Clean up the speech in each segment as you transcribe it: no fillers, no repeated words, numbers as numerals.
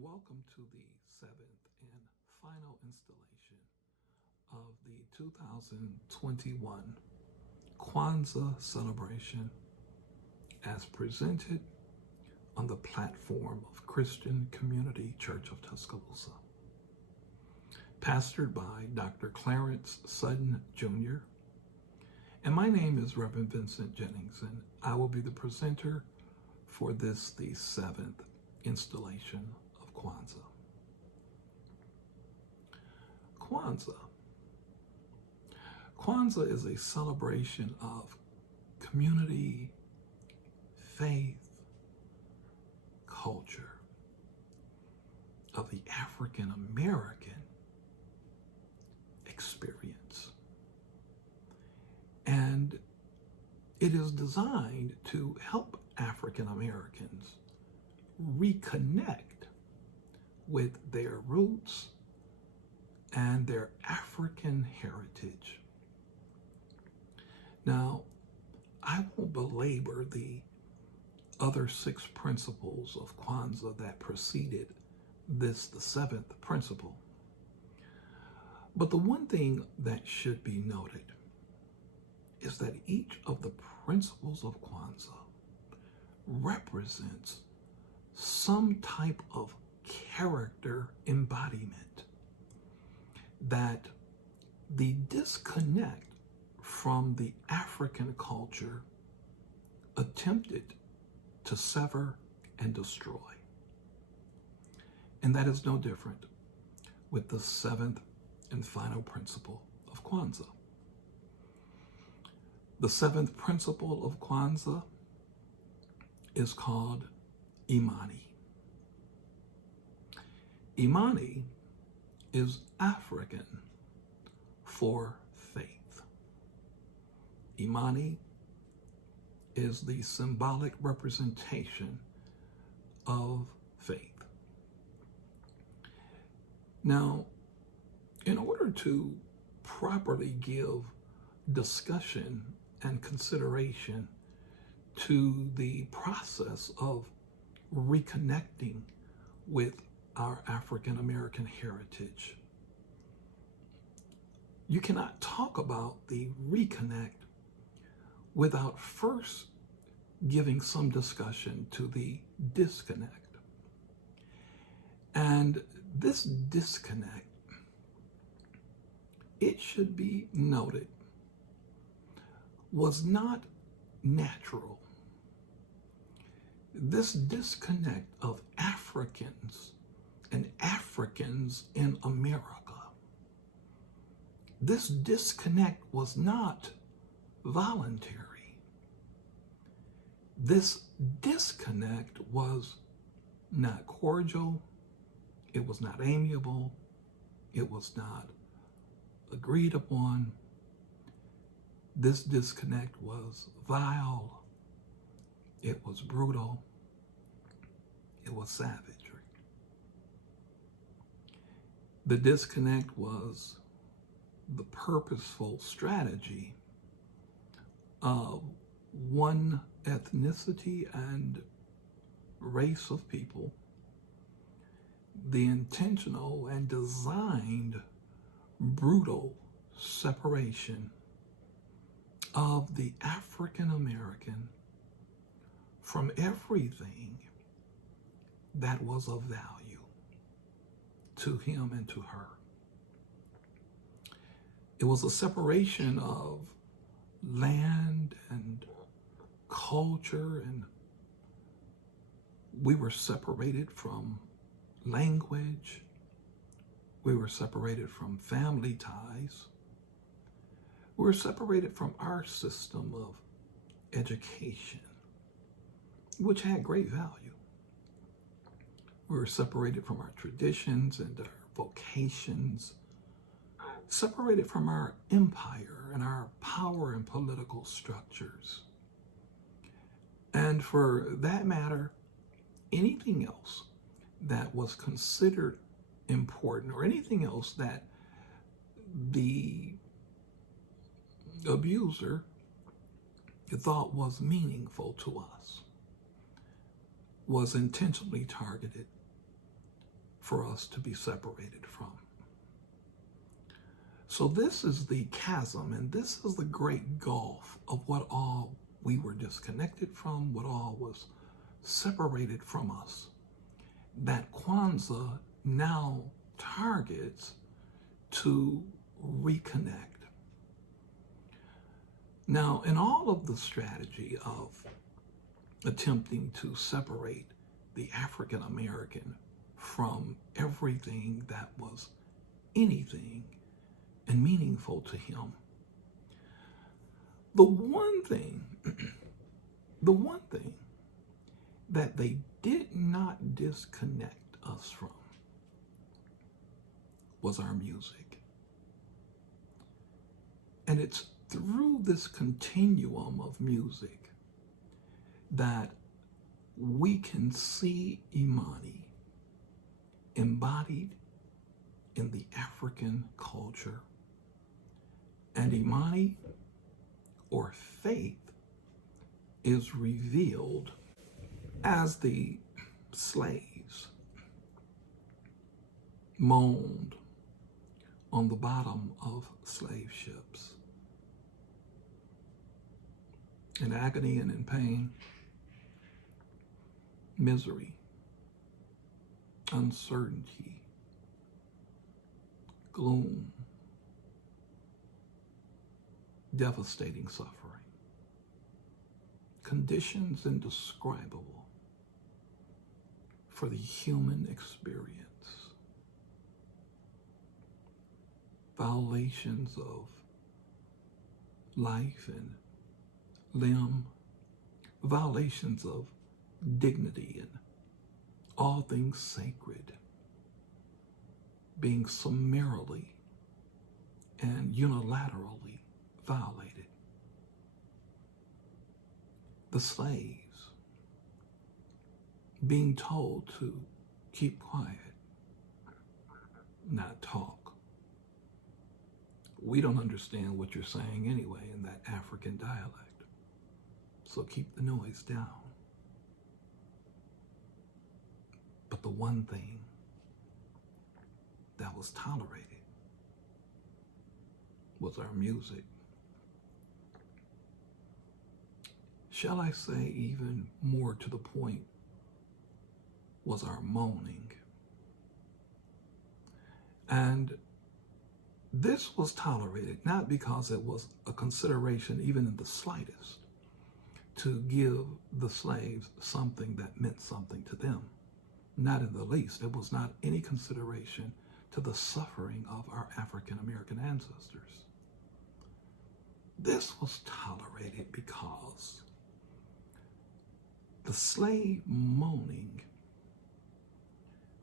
and welcome to the seventh and final installation of the 2021 Kwanza celebration as presented on the platform of Christian Community Church of Tuscaloosa. Pastored by Dr. Clarence Sutton Jr. And my name is Reverend Vincent Jennings, and I will be the presenter for this, the seventh installation of Kwanza. Kwanza is a celebration of community, faith, culture of the African American experience. And it is designed to help African Americans reconnect with their roots and their African heritage. Now, I won't belabor the other 6 principles of Kwanza that preceded this, the 7th principle. But the one thing that should be noted is that each of the principles of Kwanza represents some type of character embodiment that the disconnect from the African culture attempted to sever and destroy. And that is no different with the 7th and final principle of Kwanza. The 7th principle of Kwanza is called Imani. Imani is African for faith. Imani is the symbolic representation of faith. Now, in order to properly give discussion and consideration to the process of reconnecting with our African American heritage, you cannot talk about the reconnect without first giving some discussion to the disconnect. And this disconnect, it should be noted, was not natural. This disconnect of Africans and Africans in America, this disconnect was not voluntary. This disconnect was not cordial, it was not amiable, it was not agreed upon. This disconnect was vile, it was brutal, it was savagery. The disconnect was the purposeful strategy of one ethnicity and race of people, the intentional and designed brutal separation of the African American from everything that was of value to him and to her. It was a separation of land and culture, and we were separated from language, we were separated from family ties, we were separated from our system of education, which had great value. We were separated from our traditions and our vocations, separated from our empire and our power and political structures. And for that matter, anything else that was considered important or anything else that the abuser thought was meaningful to us was intentionally targeted for us to be separated from. So this is the chasm, and this is the great gulf of what all we were disconnected from, what all was separated from us, that Kwanza now targets to reconnect. Now, in all of the strategy of attempting to separate the African American from everything that was anything and meaningful to him, the one thing that they did not disconnect us from was our music. And it's through this continuum of music that we can see Imani embodied in the African culture. And Imani, or faith, is revealed as the slaves moaned on the bottom of slave ships in agony and in pain, misery, uncertainty, gloom, devastating suffering, conditions indescribable for the human experience, violations of life and limb, violations of dignity and all things sacred being summarily and unilaterally violated. The slaves being told to keep quiet, not talk. We don't understand what you're saying anyway in that African dialect, so keep the noise down. But the one thing that was tolerated was our music. Shall I say even more to the point, was our moaning. And this was tolerated not because it was a consideration even in the slightest to give the slaves something that meant something to them. Not in the least. It was not any consideration to the suffering of our African American ancestors. This was tolerated because the slave moaning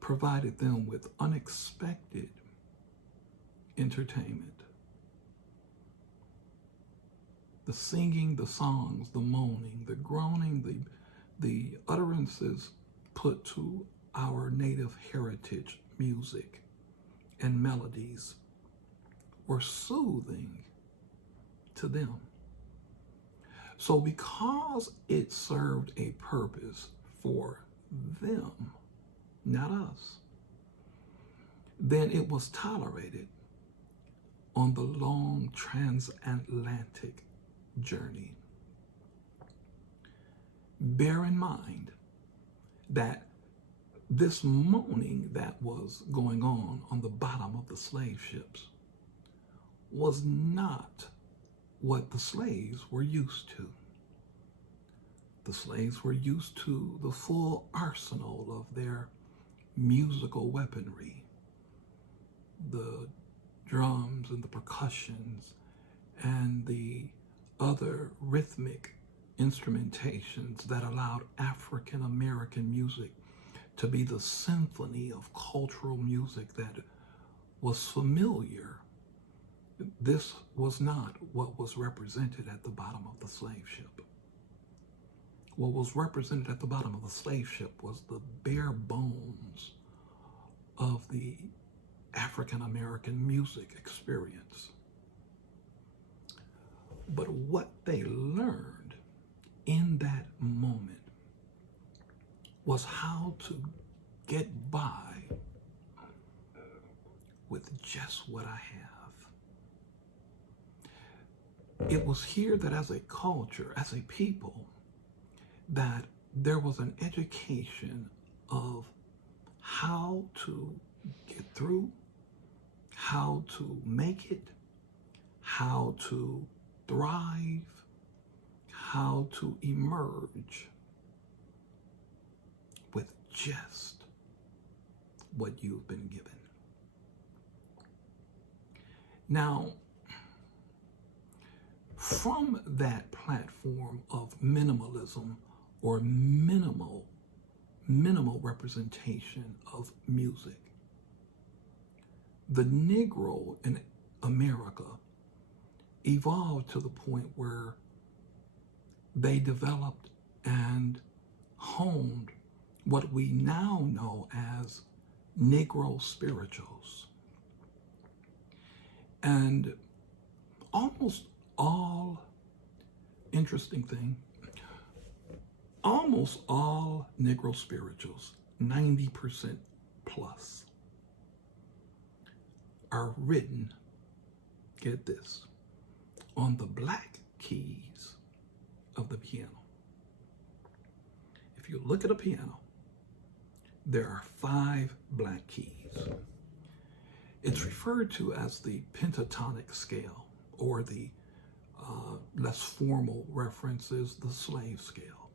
provided them with unexpected entertainment. The singing, the songs, the moaning, the groaning, the utterances put to our native heritage music and melodies were soothing to them. So because it served a purpose for them, not us, then it was tolerated on the long transatlantic journey. Bear in mind that this moaning that was going on the bottom of the slave ships was not what the slaves were used to. The slaves were used to the full arsenal of their musical weaponry, the drums and the percussions and the other rhythmic instrumentations that allowed African American music to be the symphony of cultural music that was familiar. This was not what was represented at the bottom of the slave ship. What was represented at the bottom of the slave ship was the bare bones of the African American music experience. But what they learned in that moment was how to get by with just what I have. It was here that as a culture, as a people, that there was an education of how to get through, how to make it, how to thrive, how to emerge with just what you've been given. Now, from that platform of minimalism or minimal representation of music, the Negro in America evolved to the point where they developed and honed what we now know as Negro spirituals. And almost all Negro spirituals, 90% plus, are written, get this, on the black keys of the piano. If you look at a piano, there are 5 black keys. It's referred to as the pentatonic scale, or the less formal reference is the slave scale.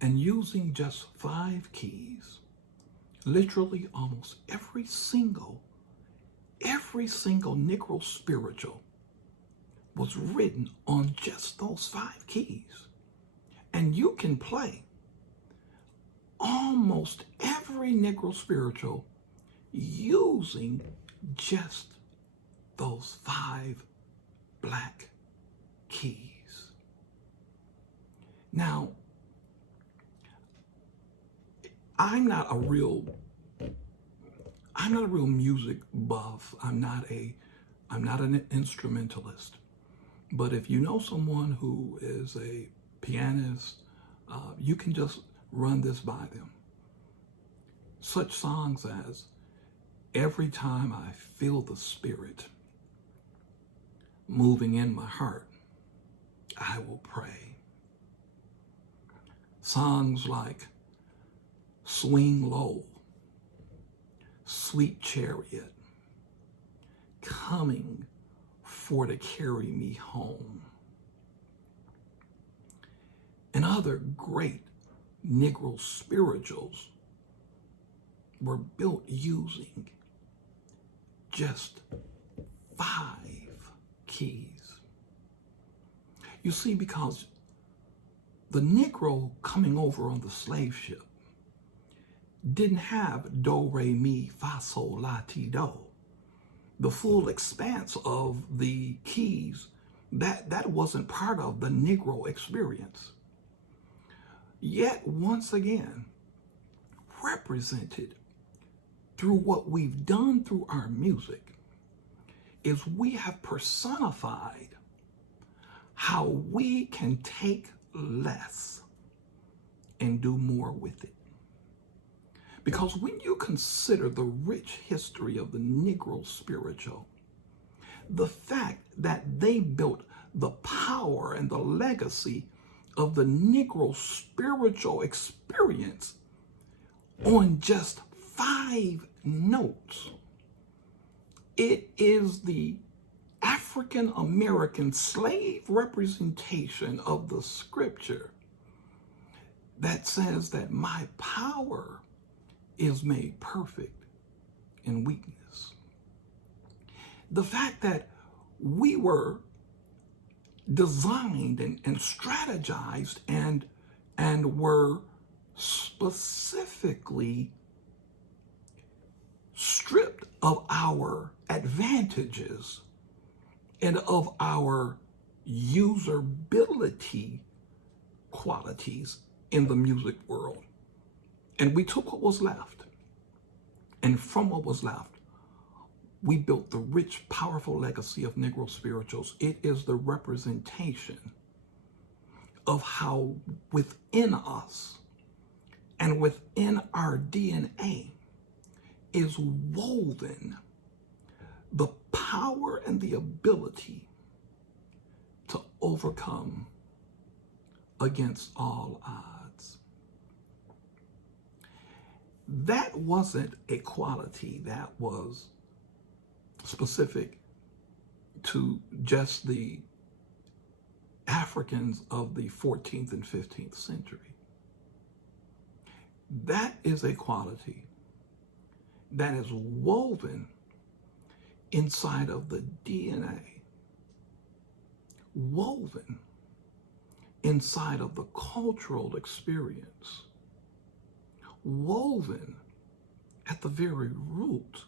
And using just 5 keys, literally almost every single Negro spiritual was written on just those 5 keys. And you can play almost every Negro spiritual using just those 5 black keys. Now, I'm not a real music buff. I'm not an instrumentalist. But if you know someone who is a pianist, you can just run this by them. Such songs as "Every Time I Feel the Spirit Moving in My Heart, I Will Pray." Songs like "Swing Low," "Sweet Chariot," "Coming for to Carry Me Home," and other great Negro spirituals were built using just 5 keys. You see, because the Negro coming over on the slave ship didn't have do, re, mi, fa, sol, la, ti, do. The full expanse of the keys, that wasn't part of the Negro experience. Yet, once again, represented through what we've done through our music is we have personified how we can take less and do more with it. Because when you consider the rich history of the Negro spiritual, the fact that they built the power and the legacy of the Negro spiritual experience on just 5 notes, it is the African American slave representation of the scripture that says that my power is made perfect in weakness. The fact that we were designed and strategized and were specifically stripped of our advantages and of our usability qualities in the music world. And we took what was left. And from what was left, we built the rich, powerful legacy of Negro spirituals. It is the representation of how within us and within our DNA is woven the power and the ability to overcome against all odds. That wasn't a quality that was specific to just the Africans of the 14th and 15th century. That is a quality that is woven inside of the DNA, woven inside of the cultural experience, woven at the very root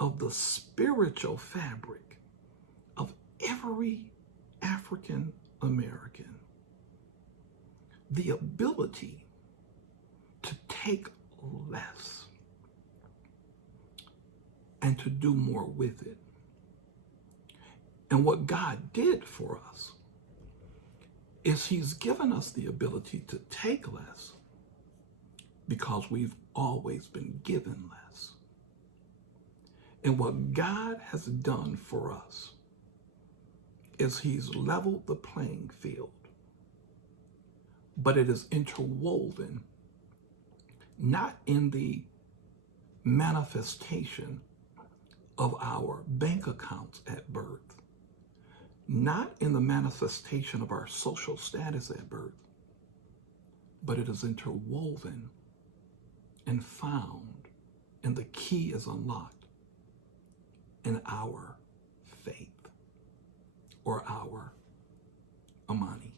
of the spiritual fabric of every African American. The ability to take less and to do more with it. And what God did for us is he's given us the ability to take less because we've always been given less. And what God has done for us is he's leveled the playing field, but it is interwoven not in the manifestation of our bank accounts at birth, not in the manifestation of our social status at birth, but it is interwoven and found, and the key is unlocked in our faith or our Imani.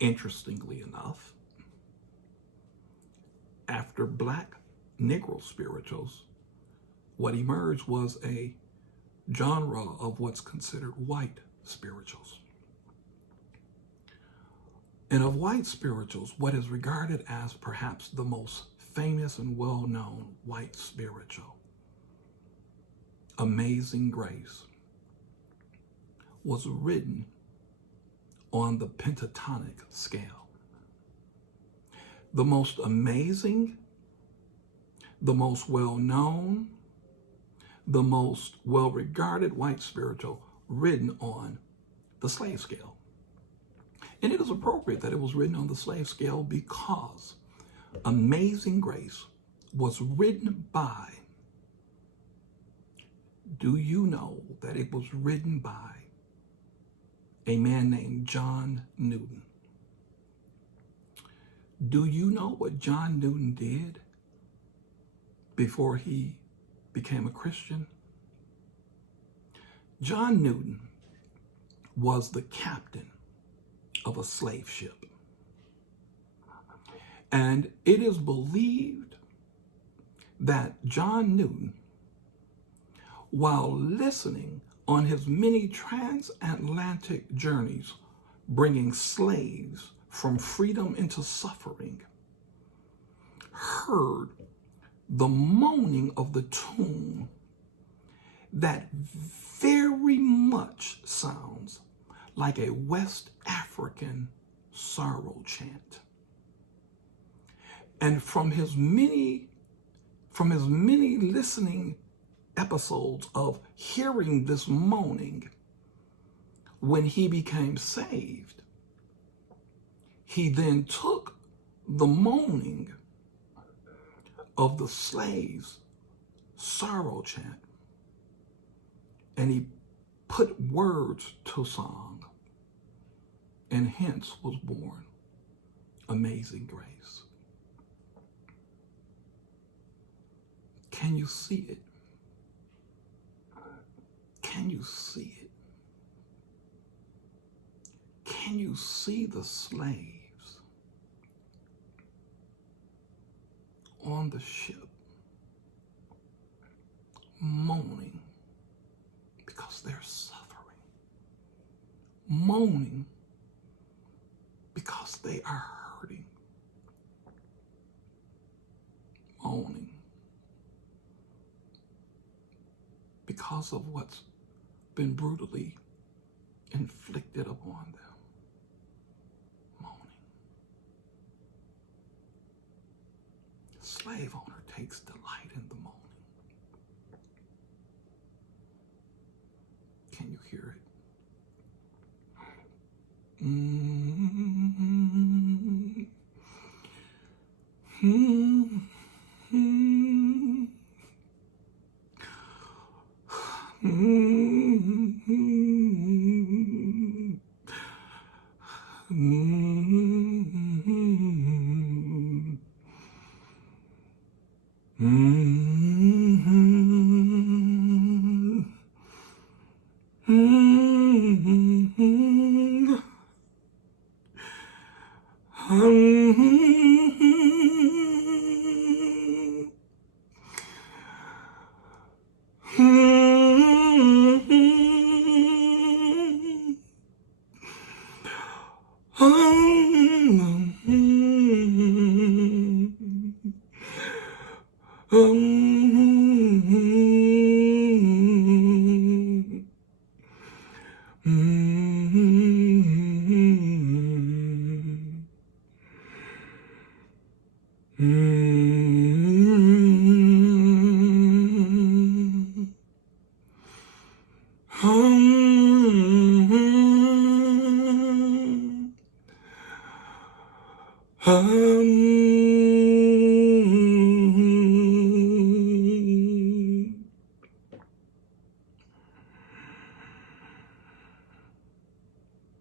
Interestingly enough, after Black Negro spirituals, what emerged was a genre of what's considered white spirituals. And of white spirituals, what is regarded as perhaps the most famous and well-known white spiritual, Amazing Grace, was written on the pentatonic scale. The most amazing, the most well-known, the most well-regarded white spiritual written on the slave scale. And it is appropriate that it was written on the slave scale because Amazing Grace was written by, do you know that it was written by a man named John Newton? Do you know what John Newton did before he became a Christian? John Newton was the captain of a slave ship. And it is believed that John Newton, while listening on his many transatlantic journeys, bringing slaves from freedom into suffering, heard the moaning of the tune that very much sounds like a West African sorrow chant. And from his many listening episodes of hearing this moaning, when he became saved, he then took the moaning of the slaves' sorrow chant and he put words to song, and hence was born Amazing Grace. Can you see it? Can you see it? Can you see the slaves on the ship moaning because they're suffering, moaning because they are hurting, moaning because of what's been brutally inflicted upon them, moaning. The slave owner takes delight in the moaning. hear it.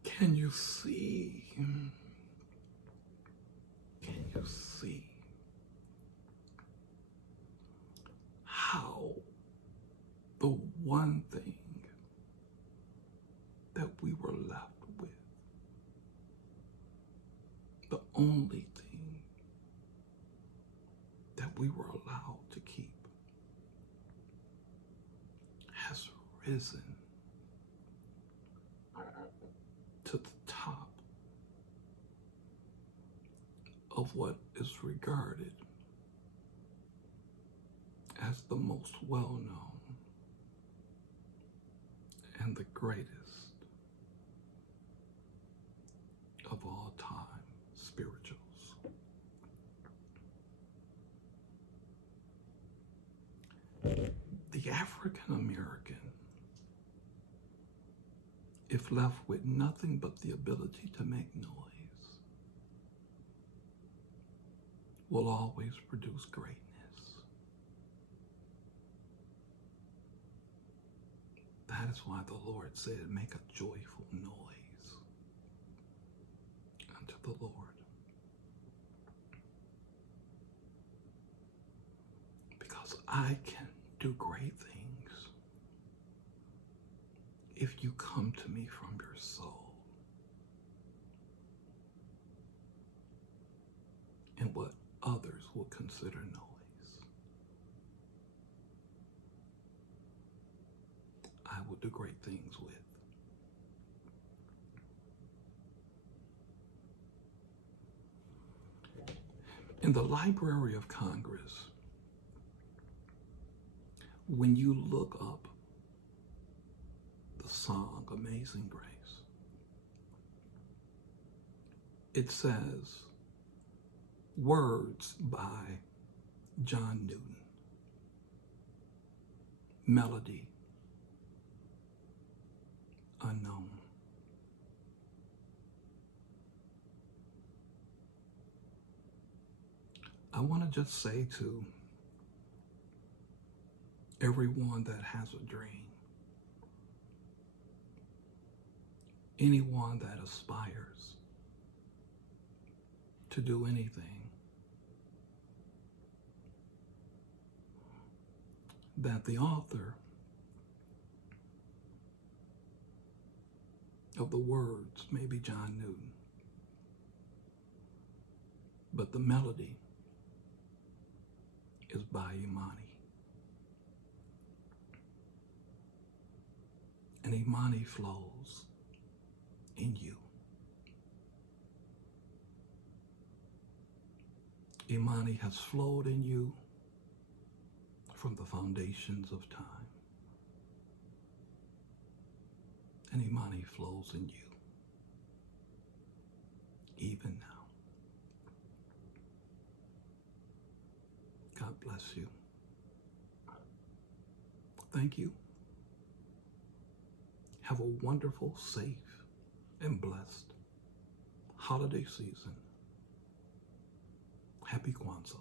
Can you see? Can you see how the one thing that we were left with, the only thing that we were allowed to keep, has risen to the top of what is regarded as the most well-known and the greatest of all time spirituals. The African American, if left with nothing but the ability to make noise, will always produce greatness. That is why the Lord said, make a joyful noise unto the Lord. Because I can do great things if you come to me from your soul. And what others will consider noise, I will do great things with. In the Library of Congress, when you look up the song Amazing Grace, it says, words by John Newton, melody unknown. I want to just say to everyone that has a dream, anyone that aspires to do anything, that the author of the words may be John Newton, but the melody is by Imani. And Imani flows in you. Imani has flowed in you from the foundations of time. And Imani flows in you, even now. God bless you. Thank you. Have a wonderful, safe, and blessed holiday season. Happy Kwanza.